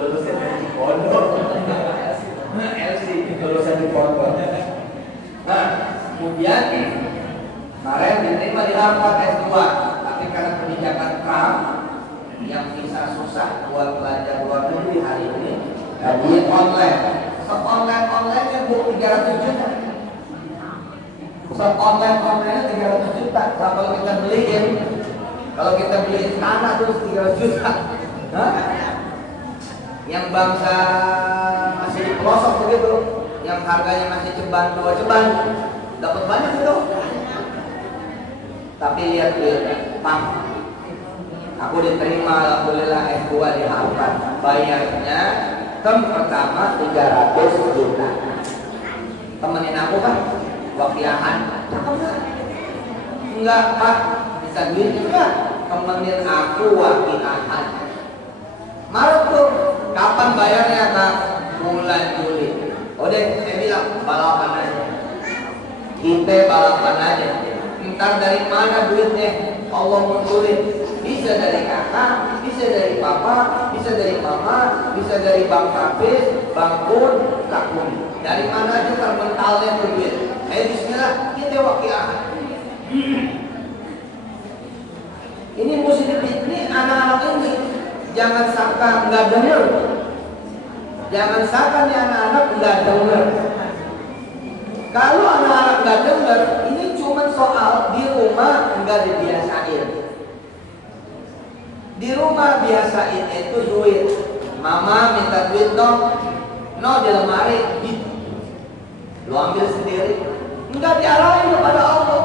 lulusan di pondok. LC lulusan di pondok. Nah, kemudian kemarin diterima di Harvard S2, tapi karena kebijakan Trump yang bisa susah buat pelajar luar negeri hari ini, dia online. Online-nya bu 300 juta. Online-nya 300 juta. Nah, kalau kita beliin tanah terus 300 juta. Hah? Yang bangsa masih di pelosok begitu, yang harganya masih ceban 2 ceban, dapat banyak itu. Tapi lihat Pak, aku diterima alhamdulillah S2 di Harvard. Bayarnya term pertama 300 juta. Temenin aku kan, wakiahan. Enggak Pak, bisa duit enggak? Temenin aku wakiahan. Maret tuh, kapan bayarnya Kak? Bulan Juli. Udah, saya bilang balapan aja. Kita balapan aja. Ntar dari mana duitnya? Allah munculin. Bisa dari kakak, bisa dari papa, bisa dari mama, bisa dari bang Hafiz, bang Kun, Kak Kun. Dari mana aja termentalnya duit. Bismillah, kita wakiahan. Ini mesti ini anak-anak ini jangan sangka nggak dengar. Jangan sangka nih anak-anak nggak dengar. Kalau anak-anak nggak dengar, ini cuma soal di rumah nggak dibiasain. Di rumah biasain itu duit. Mama minta duit dong, no di lemari, gitu. Lo ambil sendiri, nggak diarahin kepada Allah.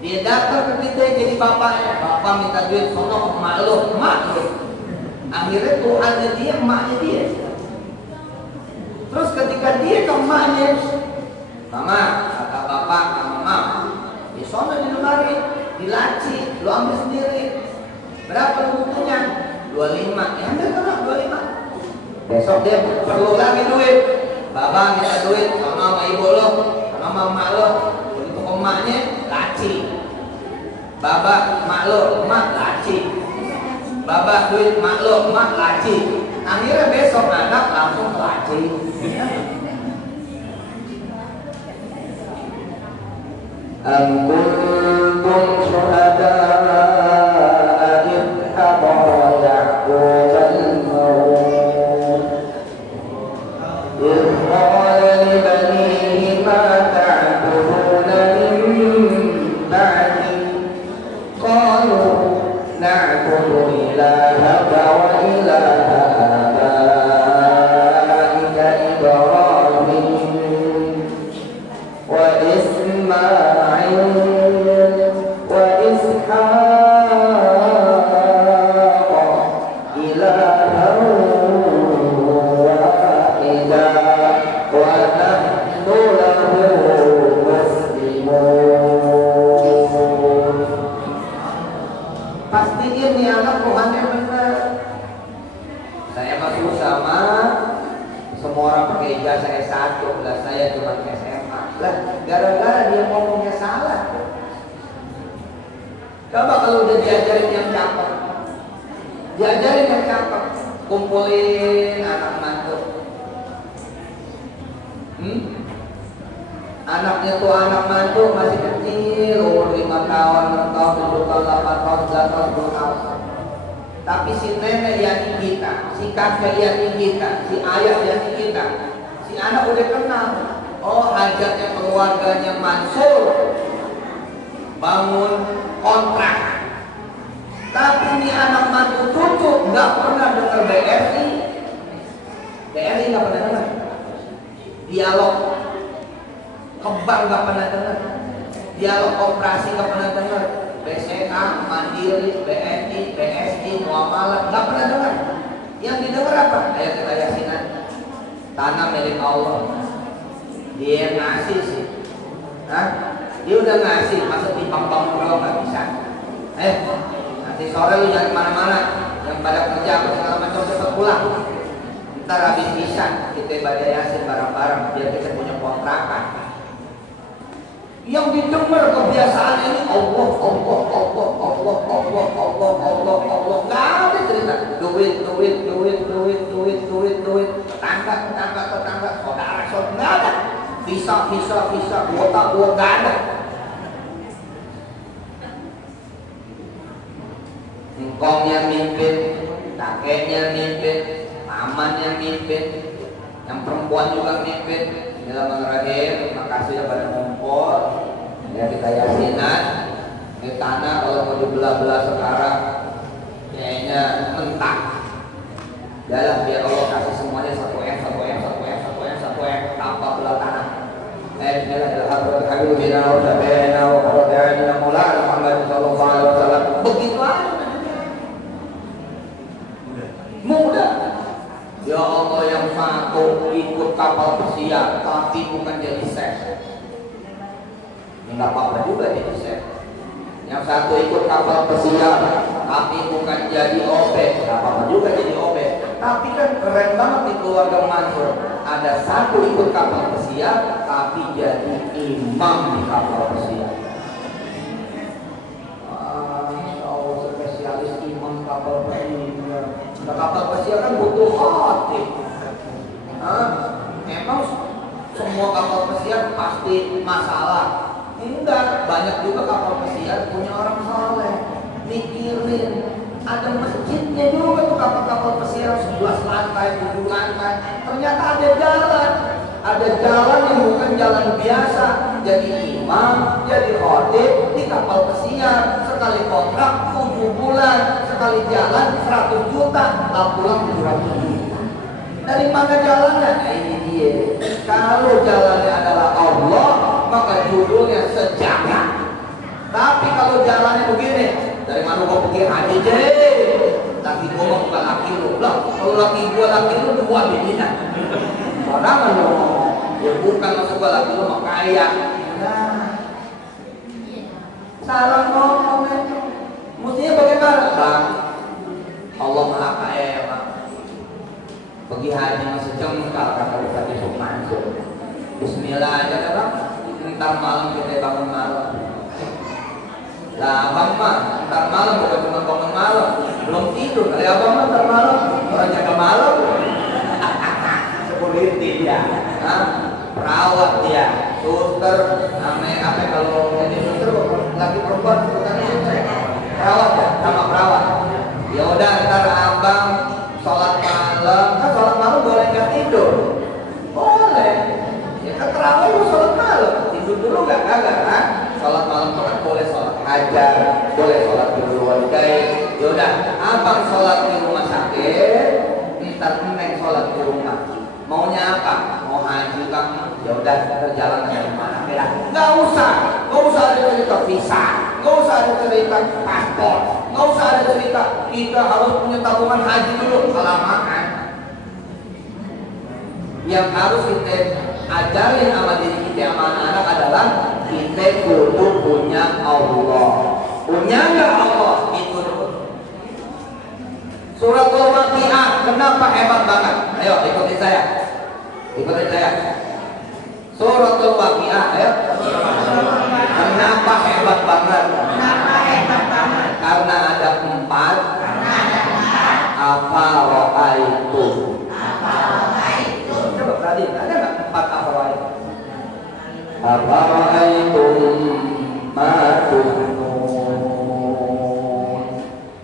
Dia datang ke kita jadi bapaknya, bapak minta duit, sono emak lo. Akhirnya Tuhannya dia, emaknya dia. Terus ketika dia ke emaknya, mama, kata bapak sama mama, di sono di lemari, di laci, lo ambil sendiri. Berapa butuhnya? 25. Ya ambil kena 25. Besok dia perlu lagi duit. Bapak minta duit sama ibu lo, sama emak lo. Untuk emaknya laci. Bapak emak lo, emak laci. Bapak duit emak lo, emak laci. Akhirnya besok anak langsung laci. Am kuntum syuhada kumpulin anak mantu. Anaknya tuh anak mantu masih kecil, umur 5 tahun, 6 tahun, 7 tahun, 8 tahun, 9 tahun, 10 tahun. Tapi si nenek yakni kita, si kakek yakni kita, si ayah yakni kita, si anak udah kenal. Oh, hajatnya keluarganya Mansur bangun kontrak. Tapi ini anak mantu cucu nggak pernah dengar BRI. BRI nggak pernah dengar. Dialog Kebang nggak pernah dengar. Dialog Koperasi nggak pernah dengar. BCA, Mandiri, BNI, BSI, Muamalah nggak pernah dengar. Yang didengar apa? Ayat kita Yasinan. Tanah milik Allah. Dia yang ngasih sih. Hah? Dia udah ngasih, masa dipang-pang dulu nggak bisa. Nanti sore lu jangan kemana-mana, yang pada kerja apa segala macam cepat pulang. Ntar habis bisa kita ibadah Yasin bareng-bareng biar kita punya kontrakan. Yang didengar kebiasaan ini Allah, nggak ada cerita duit, tetangga, saudara, nggak ada. Visa, kuota, nggak ada. Engkongnya mimpin, kakeknya mimpin, pamannya mimpin, yang perempuan juga mimpin. Bismillahirrahmanirrahim. Makasih ya pada ngumpul. Ya kita yasinan. Ini tanah kalau mau dibelah-belah sekarang kayaknya mentah. Dalam biar Allah kasih semuanya 1 M tanpa belah tanah. Begitu aja. Mudah. Ya Allah, yang satu ikut kapal pesiar tapi bukan jadi chef. Enggak apa-apa juga jadi chef. Yang satu ikut kapal pesiar tapi bukan jadi OB, enggak apa-apa juga jadi OB. Tapi kan keren banget di keluarga Mansur. Ada satu ikut kapal pesiar tapi jadi imam di kapal pesiar. Spesialis imam kapal pesiar. Nah, kapal pesiar kan butuh khotib. Emang semua kapal pesiar pasti masalah? Enggak, banyak juga kapal pesiar punya orang soleh. Mikirin, ada masjidnya juga tuh kapal pesiar 11 lantai, 7 lantai. Ternyata ada jalan yang bukan jalan biasa. Jadi imam, jadi khotib di kapal pesiar. Sekali kontrak 7 bulan, sekali jalan 100 juta, pulang 700 juta. Dari mana jalannya? Nah ini dia. Kalau jalannya adalah Allah, maka judulnya sejagat. Tapi kalau jalannya begini, dari mana gua pergi haji deh? Laki gua mah bukan laki lu. Lah, kalau laki lu dua binian. Sorangan lu. Ya bukan, maksud gua laki lu mah kaya. Nah, salah ngomong itu. Mestinya bagaimana? Bang, Allah Maha Kaya ya Bang. Pergi haji masih jengkal kata Ustaz Yusuf Mansur. Bismillah aja dah Bang. Ntar malam kita bangun malam. Lah Abang mah ntar malam bukan cuma bangun malam, belum tidur. Kali Abang mah ntar malam orang jaga malam. Security dia, perawat dia, suster, apa kalau jadi suster lagi perempuan bukan suster, perawat ya, sama perawat. Ya udah ntar Abang sholat malam, kan sholat malam boleh nggak tidur? Boleh. Ya kan terawih lu sholat malam, tidur dulu nggak kagak kan? Sholat malam tuh kan boleh sholat hajar, boleh sholat di luar day. Yaudah, Abang sholat di rumah sakit, ntar Neng sholat di rumah. Maunya apa? Mau haji kan? Yaudah, perjalanan dari mana? Nggak usah ada cerita visa, nggak usah ada cerita paspor, nggak usah ada cerita kita harus punya tabungan haji dulu, kelamaan. Yang harus kita ajarin sama diri kita sama anak-anak adalah kita kudu punya Allah. Punya nggak Allah? Itu dulu. Surat Al-Waqiah kenapa hebat banget? Ayo ikutin saya. Surat Al-Waqiah, ayo. Kenapa hebat banget? Karena ada 4. Afara'aitu. Coba perhatiin, ada nggak 4 afara'aitu? Afara'aitum ma tumnun.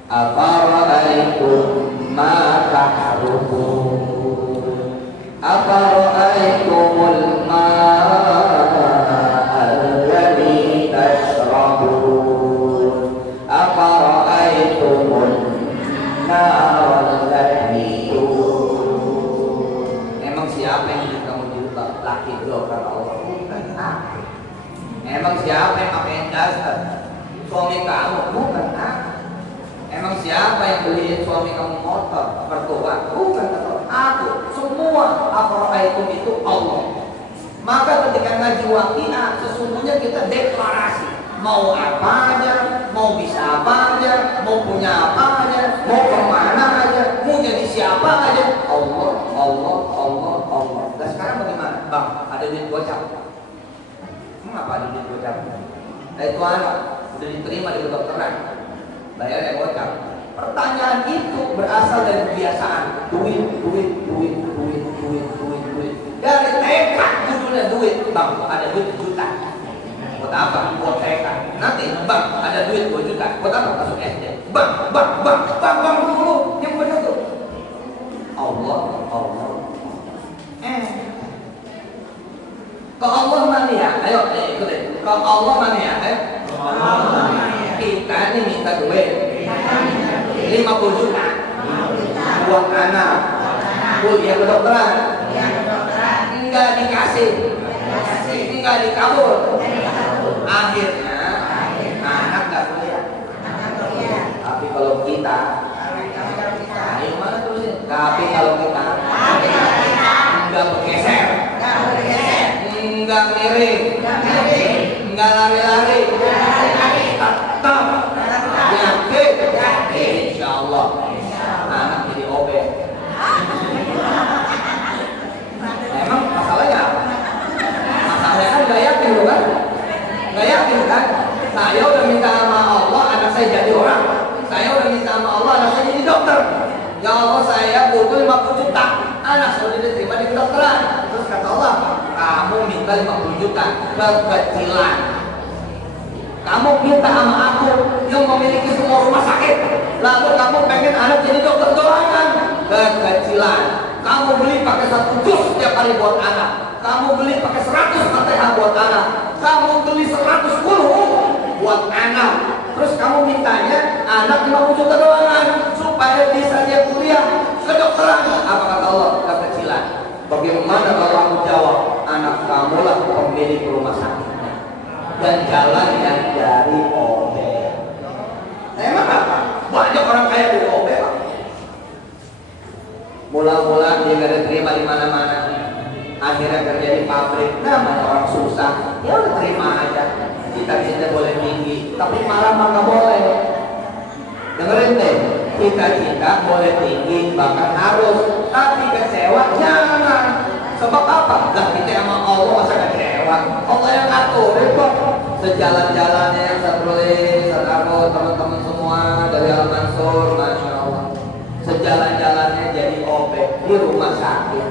Afara'aitum ma tahrufun. Afara'aitumul ma'a alladhi tashrabun. Afara'aitumul nara allati turun. Emang siapa yang bikin kamu jilbab? Laki lo kata Allah. Bukan aku. Emang siapa yang pakaiin daster? Suami kamu? Bukan aku. Emang siapa yang beliin suami kamu motor? Mertua? Bukan aku. Semua afara'aitum itu Allah. Maka ketika ngaji Waqiah, sesungguhnya kita deklarasi mau apa aja, mau bisa apa aja, mau punya apa aja, mau kemana aja, mau jadi siapa aja, Allah, Allah, Allah, Allah. Nah sekarang bagaimana? Bang, ada duit gocap. Apa ada duit gocap? Itu anak udah diterima di kedokteran, bayarnya gocap. Pertanyaan itu berasal dari kebiasaan. Duit. Dari TK judulnya duit. Bang, ada duit 1 juta. Buat apa? Buat TK. Nanti, bang, ada duit 2 juta. Buat apa? Masuk SD. Bang dulu. Yang benar tuh. Allah. Kalau Allah mana ya? Ayo, ikutin. Kalau Allah mana ya? Kita ini minta duit 50 juta buat anak kuliah kedokteran, enggak dikasih, enggak dikabul. Akhirnya anak enggak kuliah. Tapi kalau kita, ayo mana tulisin? Tapi kalau kita enggak bergeser, enggak miring, enggak lari-lari, tetap yakin, insya Allah anak jadi OB. Emang masalahnya apa? Masalahnya kan gak yakin loh kan? Gak yakin kan? Saya udah minta sama Allah anak saya jadi orang. Saya udah minta sama Allah anak saya jadi dokter. Ya Allah, saya butuh 50 juta. Anak saya udah diterima di kedokteran. Terus kata Allah, kamu minta 50 juta, kekecilan. Kamu minta sama aku yang memiliki semua rumah sakit, lalu kamu pengen anak jadi dokter doang kan? Kekecilan. Kamu beli pakai 1 juz setiap hari buat anak. Kamu beli pakai 100 Fatihah buat anak. Kamu beli 100 kulhu buat anak. Terus kamu mintanya anak 50 juta doang supaya bisa dia kuliah kedokteran. Apa kata Allah? Kekecilan. Bagaimana kalau kamu jawab, anak kamulah pemilik rumah sakit dan jalan yang dari OB. Emang apa? Banyak orang kaya dari OB, Pak. Mula-mula dia gak diterima di mana-mana. Akhirnya kerja di pabrik. Namanya orang susah. Ya udah terima aja. Cita-cita boleh tinggi, tapi malah nggak boleh. Dengerin deh. Cita-cita boleh tinggi, bahkan harus. Tapi kecewa jangan. Sebab apa? Lah kita sama Allah masa kecewa. Allah yang ngatur, kok. Sejalan-jalannya yang Sabruli, Sadarko, teman-teman semua dari Al Mansur, masya Allah. Sejalan-jalannya jadi OB di rumah sakit.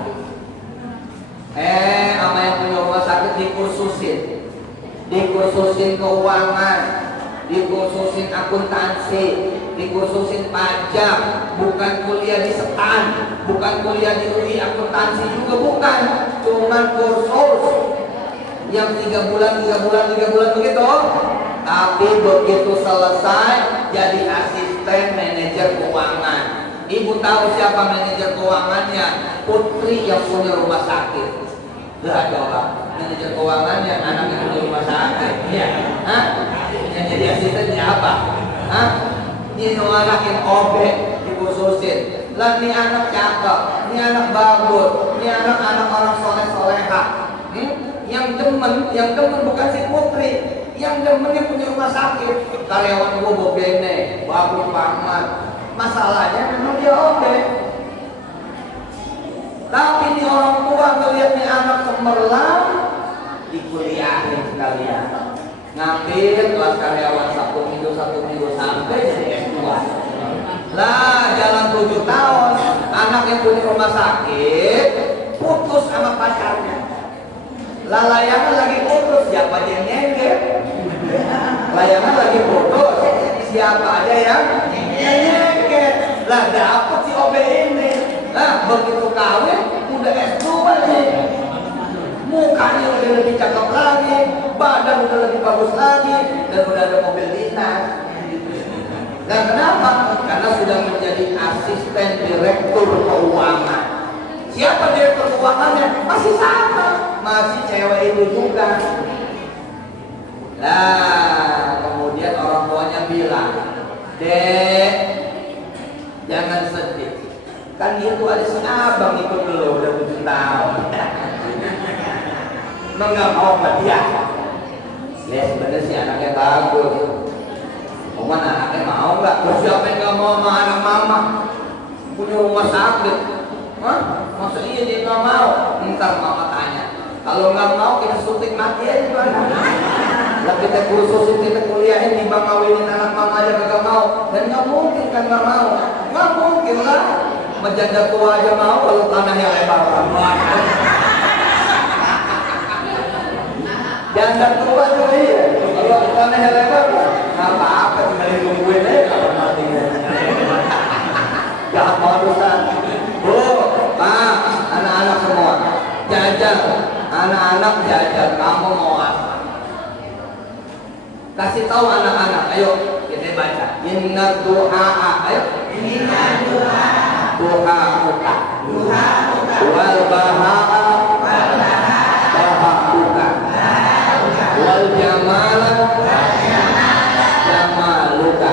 Sama yang punya rumah sakit dikursusin keuangan, dikursusin akuntansi, dikursusin pajak, bukan kuliah di SETAN, bukan kuliah di UI akuntansi juga bukan, cuman kursus yang 3 bulan begitu. Tapi begitu selesai jadi asisten manajer keuangan. Ibu tahu siapa manajer keuangannya? Putri yang punya rumah sakit. Lah coba, manajer keuangannya anak yang punya rumah sakit. Ya, yang jadi asisten siapa? Ini anak yang OB dikursusin. Lah ini anak cakep, ini anak bagus, ini anak orang soleh-soleha. Yang demen bukan si Putri, yang demen yang punya rumah sakit. Karyawan gua bobene, bagus banget. Masalahnya memang dia OB. Tapi di orang tua ngeliat nih anak cemerlang, dikuliahin sekalian. Ngambil kelas karyawan 1 minggu sampai jadi S2. Lah jalan 7 tahun, anak yang punya rumah sakit putus sama pacarnya. Lah layangan lagi putus, siapa yang nyengger? Layangan lagi putus, siapa aja yang nyengger? Lah dapet si OB ini. Lah begitu kawin udah S2 nih. Mukanya udah lebih cakep lagi, badan udah lebih bagus lagi, dan udah ada mobil dinas. Dan kenapa? Karena sudah menjadi asisten direktur keuangan. Siapa direktur keuangannya? Masih sama, masih cewek itu juga. Nah, kemudian orang tuanya bilang, Dek, jangan sedih. Kan itu ada si abang ikut dulu udah 7 tahun. Lo nggak mau sama dia? Ya sebenarnya si anaknya bagus. Cuman anaknya mau nggak? Terus siapa yang nggak mau sama anak mama? Punya rumah sakit. Masa iya dia nggak mau? Ntar mama tanya. Kalau nggak mau kita suntik mati aja. Lah kita kursus, kita kuliahin di bang ngawinin anak mama aja kagak mau. Dan nggak mungkin kan nggak mau. Nggak mungkin lah. Menjanda tua aja mau kalau tanahnya lebar. Janda tua juga iya. Kalau tanahnya lebar, apa-apa tinggal nungguin aja kapan matinya. Jangan mau dosa. Bu, Pak, anak-anak semua jajan. Anak-anak jajan. Kamu mau apa? Kasih tahu anak-anak. Ayo kita baca. Inna duha'a. Ayo. Inna duha'a. Duha muka. Duha muka. Wal baha'a. Wal baha'a. Baha muka. Wal jamala. Wal jamala. Jamaluka.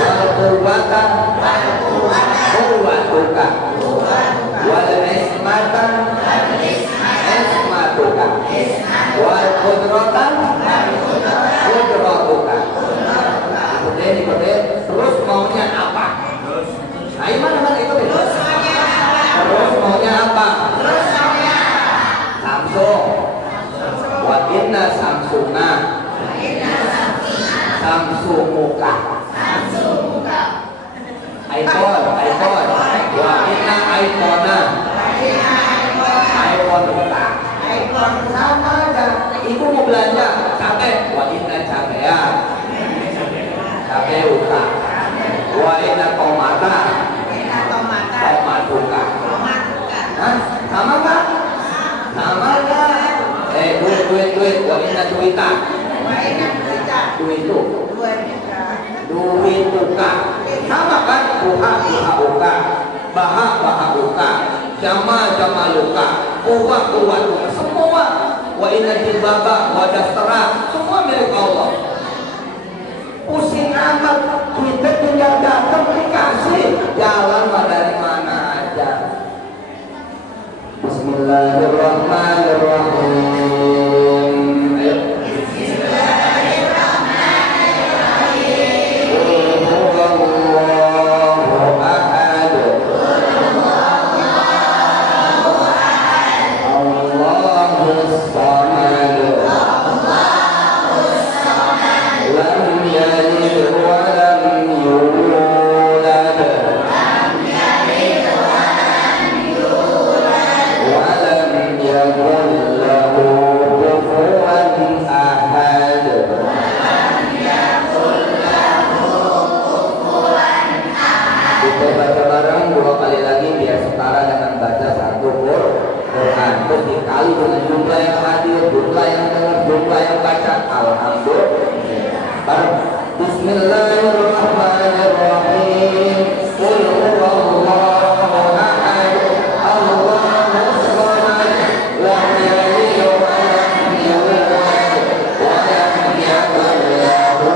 Wal quwwata. Wal quwwata. Quwwatuka. Wal ismata. Wal ismatuka. Wal qudratan. Qudratuka. Ikutin. Terus maunya apa? Ayo mana ikutin. Terus maunya apa? Samsung. Wa inna samsuna. Samsumuka. iPhone. Wa inna iPhone-na. iPhone muka. Sama aja. Ibu mau belanja cabai. Wa inna cabean. Cabai uka. Wa inna tomata. Tomatuka. Hah? Sama nggak? Sama nggak? Duit. Wa inna duita. Duituka. Sama kan? Tuha uka. Baha uka. Jamaluka. Kuwa semua. Wa inna jibaba wa daftara. Semua milik Allah. Pusing amat, kita tinggal datang dikasih jalan dari mana aja. Bismillahirrahmanirrahim. Ayo. Bismillahirrahmanirrahim. Allahu ahad. Allahus samad. Lam yalid wa lam yulad. Wa lam yakul lahu kufuwan ahad. Kita baca bareng 2 kali lagi biar setara dengan baca 1 Quran. Terus dikali dengan jumlah yang hadir, jumlah yang dengar, jumlah yang baca. Alhamdulillah. Bareng. Bismillahirrahmanirrahim. Qul huwallahu ahad. Allahus samad. Lam yalid wa lam yulad. Wa lam yakul lahu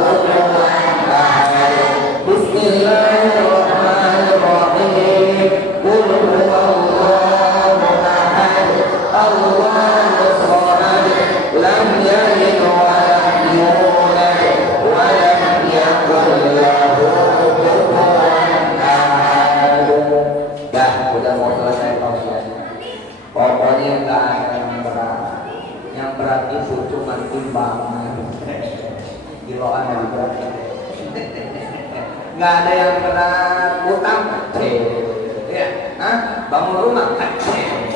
kufuwan ahad. Bismillahirrahmanirrahim. Qul huwallahu ahad. Allahus samad. Lam yalid wa lam yulad. Wa lam yakul lahu kufuwan ahad. Dah, udah mau selesai tausiahnya. Pokoknya nggak ada yang berat. Yang berat itu cuma timbangan. Kiloan yang berat. Nggak ada yang berat. Utang kecil. Ya, bangun rumah kecil.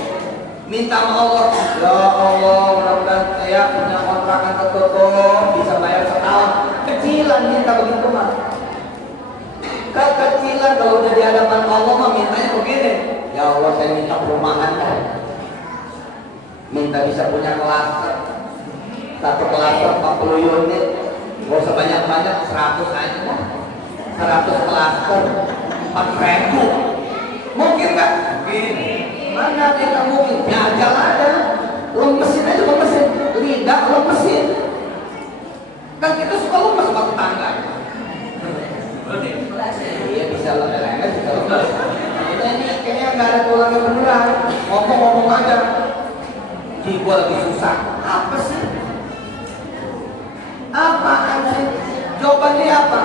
Minta sama Allah, ya Allah, mudah-mudahan saya punya kontrakan tertutup, bisa bayar setahun. Kecilan minta begitu mah. Kekecilan kalau udah di hadapan Allah mah mintanya begini. Ya Allah, saya minta perumahan kan. Minta bisa punya klaster. Satu klaster 40 unit. Gak usah banyak-banyak, 100 aja lah. 100 klaster 4.000. Mungkin nggak? Mungkin. Mana kita mungkin? Jajal aja. Lemesin aja, lemesin. Lidah lemesin. Kan kita suka lemes waktu tangga. Iya bisa lemes, bisa lemes. Kita ini kayaknya nggak ada tulangnya beneran. Ngomong-ngomong aja. Jiwa lagi susah. Apa sih? Apaan sih? Jawabannya apa?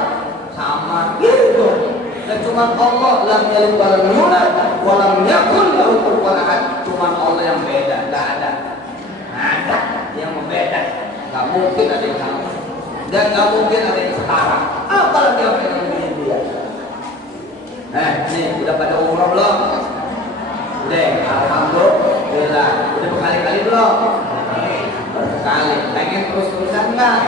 Sama gitu. Dan cuma Allah lam yalid wa lam yulad wa lam yakul lahu kufuwan ahad. Cuma Allah yang beda, enggak ada. Ada yang membeda. Enggak mungkin ada yang setara. Apalagi apa yang mungkin dia. Nih udah pada umroh belum? Udah, alhamdulillah. Udah berkali-kali belum? Berkali. Pengen terus-terusan nggak?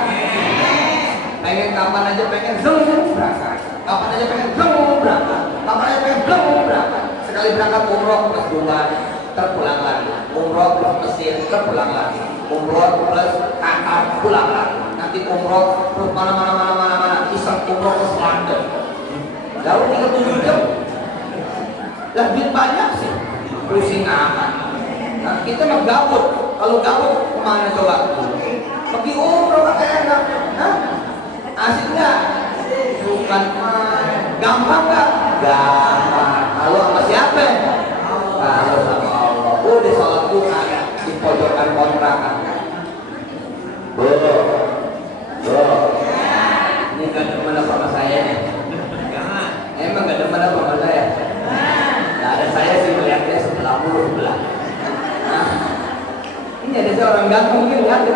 Pengen kapan aja pengen berangkat. Kapan aja pengen berangkat. Kapan aja pengen berangkat. Sekali berangkat umroh plus Dubai, terpulang lagi. Umroh plus Mesir, terpulang lagi. Umroh plus Qatar, pulang lagi. Nanti umroh terus mana. Iseng umroh ke London. Jauh 37 jam. Lah duit banyak sih. Pusing amat. Nah, kita mah gabut. Kalau gabut kemana coba? Pergi umroh kan enak. Hah? Asik nggak? Bukan main. Gampang nggak? Gampang. Kalau sama siapa? Kalau sama Allah. Udah sholat Tuhan di pojokan kontrakan. Ini nggak demen apa sama saya nih? Emang nggak demen apa sama saya? Nggak ada, saya sih melihatnya sebelah mulu sebelah. Nah, ini ada seorang ganteng mungkin nggak ada.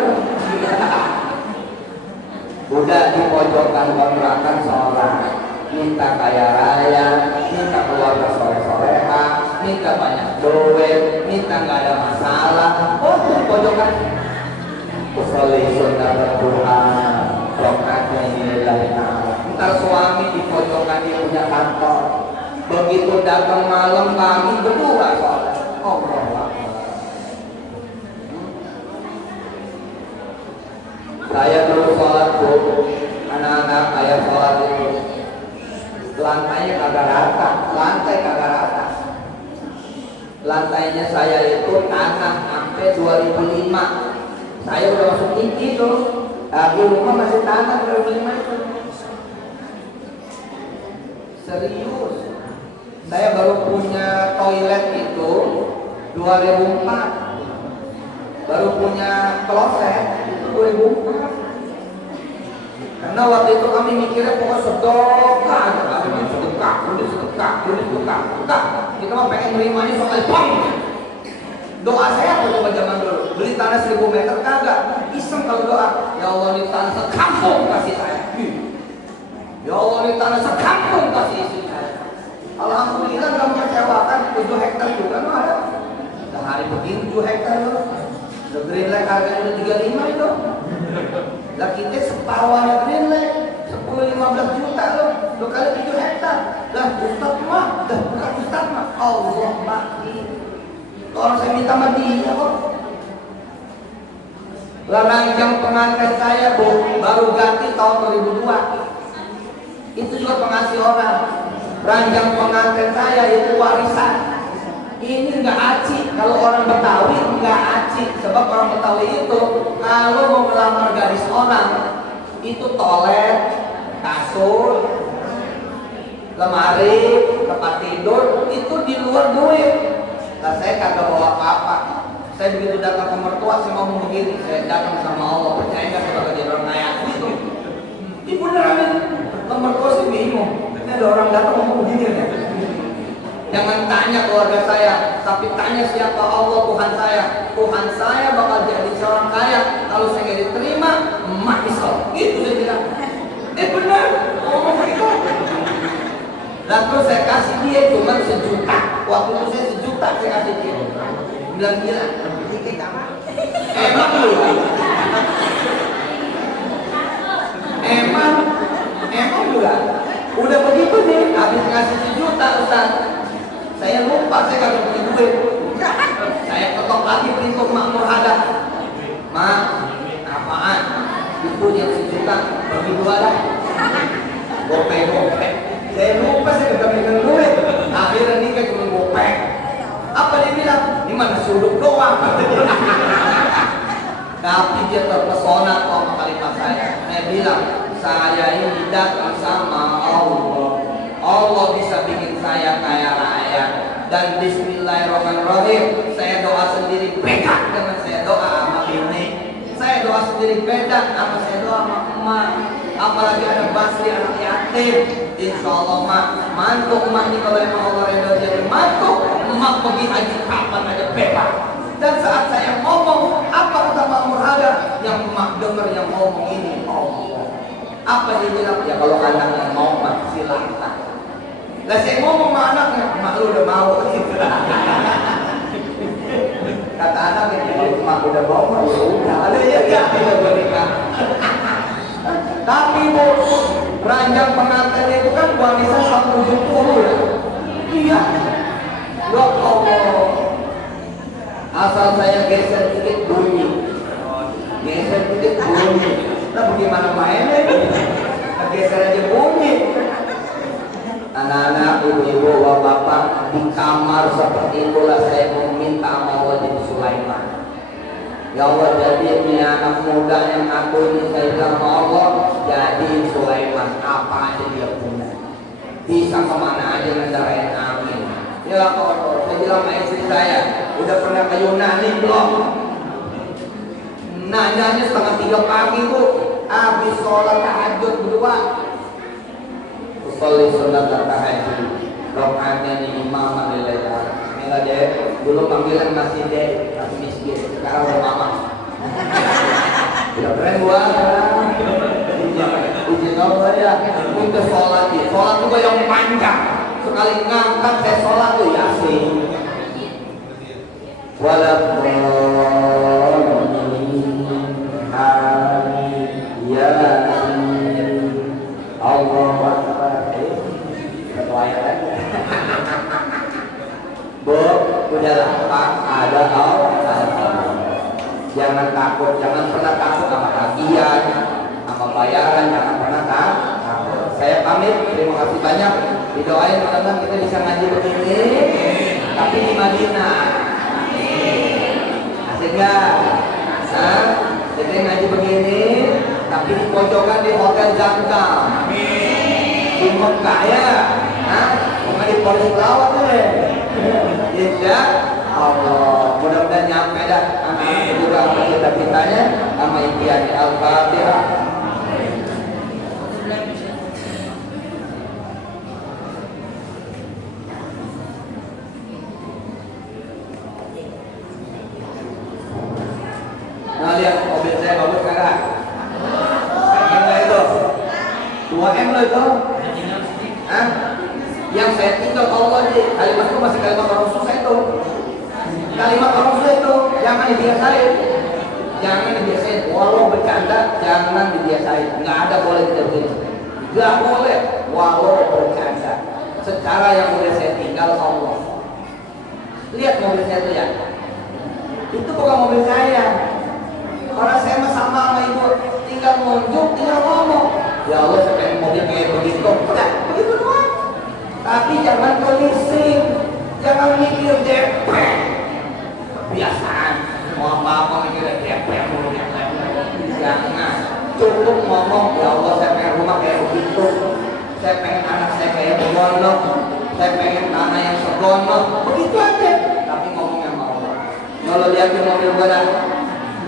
Udah di pojokan kontrakan sholat, minta kaya raya, minta keluarga sore-soreha, minta banyak duit, minta nggak ada masalah. Oh, di pojokan usolli sunnah berdoa, rakaatnya lillahi ta'ala. Ntar suami di pojokan dia punya kantor. Begitu datang malam kami berdua sholat. Allah. Saya dulu sholat tuh, anak-anak saya sholat itu lantainya kagak rata, lantainya saya itu tanah sampai 2005. Saya udah masuk tinggi tuh, tapi rumah masih tanah 2005 itu. Serius. Saya baru punya toilet itu 2004. Baru punya kloset itu 2004. Karena waktu itu kami mikirnya pokoknya sedekah aja, sedekah. Kita mah pengen nerimanya soal pom. Doa saya apa coba zaman dulu? Beli tanah 1000 meter kagak? Iseng kalau doa, ya Allah ini tanah sekampung kasih saya. Ya Allah ini tanah sekampung kasih istri saya. Alhamdulillah gak mengecewakan, 7 hektar juga mah ada. Sehari begini 7 hektar loh. The Green Lake harganya udah 35 itu. Lah kita separuhnya Green Lake 10-15 juta loh. Lo kali 7 hektar. Lah Ustaz mah, Allah baki. Orang saya minta sama dia kok. Lah ranjang pengantin saya baru ganti tahun 2002. Itu juga pengasih orang. Ranjang pengantin saya itu warisan. Ini enggak aci. Kalau orang Betawi enggak aci. Sebab orang Betawi itu kalau mau melamar gadis orang itu toilet, kasur, lemari, tempat tidur itu di luar duit. Nah, saya kagak bawa apa-apa. Saya begitu datang ke mertua, saya ngomong begini, saya datang sama Allah, percaya nggak sebagai jadi orang kaya itu? Ibu beneran, mertua sih bingung. Ini ada orang datang ngomong begini ya. Jangan tanya keluarga saya, tapi tanya siapa Allah Tuhan saya. Tuhan saya bakal jadi seorang kaya. Kalau saya nggak diterima, mati soal. Itu saya bilang. Benar, ngomong begitu. Dan terus saya kasih dia cuma 1 juta. Waktu itu saya 1 juta saya kasih dia. Bilang gila, emang lu? Emang juga. Udah begitu nih, habis ngasih 1 juta Ustaz. Saya lupa saya kagak punya duit. Saya ketok lagi pintu makmur ada. Mak, apaan? Itu yang 1 juta, bagi 2 dah. Gopek. Saya lupa saya kagak pegang duit. Akhirnya nikah cuma gopek. Apa dia bilang? Ini mana sudut doang. Tapi dia terpesona sama kalimat saya. Saya bilang, saya ini datang sama Allah. Allah bisa bikin saya kaya raya. Dan bismillahirrahmanirrahim, saya doa sendiri beda dengan saya doa sama bini. Saya doa sendiri beda sama saya doa sama emak. Apalagi ada Basri anak yatim. Insya Allah mantuk emak ini kalau emang Allah redha jadi mantuk, emak pergi haji kapan aja bebas. Dan saat saya ngomong apa kata Pak Murhada, yang emak dengar yang ngomong ini Allah. Apa dia bilang? Ya kalau anaknya mau mah silahkan. Lah saya ngomong sama anaknya, mak lu udah mau. Kata anaknya, kalau mak udah mau, ya udah. Ada ya udah nikah. Tapi bu, ranjang pengantinnya itu kan wanita 170 ya. Iya. Ya Allah. Asal saya geser sedikit bunyi. Geser sedikit bunyi. Nah bagaimana mainnya ini? Geser aja bunyi. Anak-anak, ibu-ibu, bapak-bapak di kamar seperti itulah saya meminta Allah jadi Sulaiman. Ya Allah, jadi ini anak muda yang aku ini saya bilang sama Allah, jadi Sulaiman, apa aja dia punya, bisa kemana aja ngedarain, amin. Ya Allah, saya bilang sama istri saya, udah pernah ke Yunani belum? Nanyanya 2:30 pagi bu, habis sholat tahajud berdua. Usolli sunat tahajud, rokaatnya di imam lillahi ta'ala. Enggak deh, dulu panggilan masih deh, masih miskin, sekarang udah mama. Udah keren gua. Izin Allah ya, untuk sholat ya, sholat juga yang panjang. Sekali ngangkat saya sholat tuh yasin. Udahlah Pak, ada Allah. Jangan takut, jangan pernah takut sama tagihan, sama bayaran, jangan pernah takut. Saya pamit, terima kasih banyak. Didoain teman-teman kita bisa ngaji begini, tapi di Madinah. Asik nggak? Kita ngaji begini, tapi di pojokan di Hotel Zamzam. Di Mekah ya, bukan di Polisi Lawat deh. Insya Allah, mudah-mudahan nyampe dah. Amin. Juga apa cita-citanya sama impiannya. Al-Fatihah. Nah lihat mobil saya bagus kagak? Pengen nggak itu? 2M loh itu. Hah? Yang saya tinggal Allah aja, kalimat itu masih kalimat Rasul saya itu. Kalimat Rasul itu jangan dibiasain. Jangan dibiasain. Walau bercanda jangan dibiasain. Nggak ada boleh tidak begini. Nggak boleh walau bercanda. Secara yang udah saya tinggal Allah. Lihat mobil saya itu ya. Itu bukan mobil saya. Orang saya sama ibu tinggal nunjuk, tinggal ngomong. Ya Allah saya pengen mobil kayak begitu. Udah begitu doang. Tapi jangan kondisi, jangan mikir DP. Kebiasaan, mau apa-apa mikir DP mulu. Jangan, cukup ngomong, ya Allah saya pengen rumah kayak begitu. Saya pengen anak saya kayak begono. Saya pengen tanah yang segono. Begitu aja. Tapi ngomongnya sama Allah. Kalau lihatin mobil gue dah,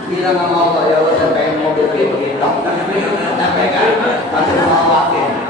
bilang sama Allah, ya Allah saya pengen mobil kayak begitu. Tapi kan, tapi mau wakil.